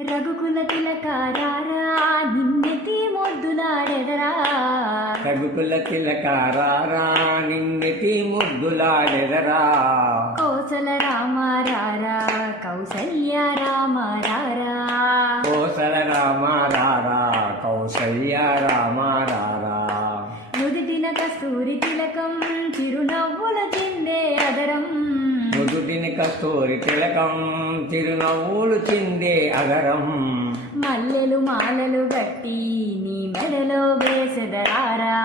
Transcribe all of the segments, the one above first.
రఘుకుల తిలకారారా నిన్నెతి ముద్దులాడెదరా. రఘుకుల తిలకారారా నిన్నెతి ముద్దులాడెదరా. కోసల రామారారా కౌసల్య రామారారా. కోసల రామారారా కౌసల్య రామారారా. నుదిటిన కస్తూరి తిలకం చిరునవ్వుల చిందే అదరం. నుదుటిన కస్తూరి తిలకం చిరునవ్వులు చిందే అగరం. మల్లెలు మాలలు గట్టి నీ మెడలో వేసెదరారా.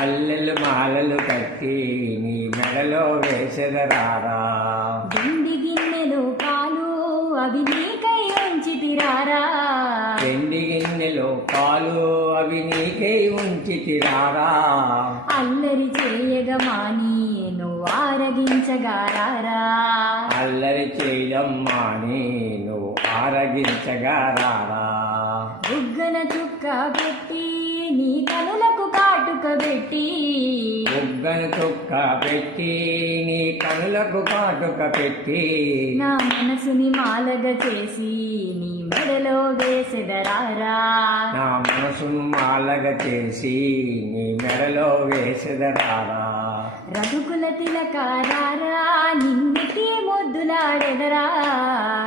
మల్లెలు మాలలు కట్టి నీ మెడలో వేసెదరారా. దిండి గిన్నెలు పాలు అవి నీకై ఉంచితిరారా. వెండి గిన్నెలో పాలు అవి నీకై ఉంచితిరారా. అల్లరి చేయగమాని నువ్వు ఆరగించగారారా. అల్లరి చేయమ్మాని నువ్వు ఆరగించగారారా. బుగ్గన చుక్క పెట్టి నీ కనులకు కాటుక పెట్టి. బుగ్గను చుక్క పెట్టి నీ కనులకు కాటుక పెట్టి. నా మనసుని మాలగ చేసి నీ మెడలో వేసెదరారా. నా మనసును మాలగ చేసి నీ మెడలో వేసెదరారా. రఘుకుల తిలకారారా నిన్నెతి ముద్దులాడెదరా.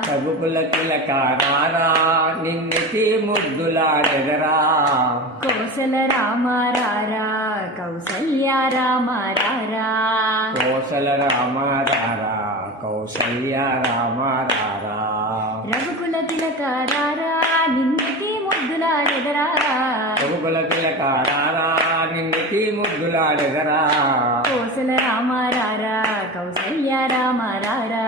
రఘుకుల తిలకారారా నిన్నెతి ముద్దులాడెదరా. కోసల రామారారా కౌసల్య రామారారా. కోసల రామారారా కౌసల్య రామారారా. రఘుకుల తిలకారారా నిన్నెతి ముద్దులాడెదరా. రఘుకుల తిలకారారా నిన్నెతి ముద్దులాడెదరా. కోసల రామారారా కౌసల్య రామారారా.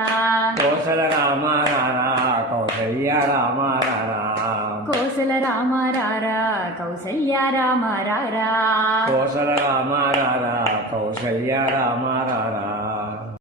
కోసల రామారారా కౌసల్య రామారారా. కోసల రామారారా కౌసల్య రామారారా. కోసల రామారారా కౌసల్య రామారారా.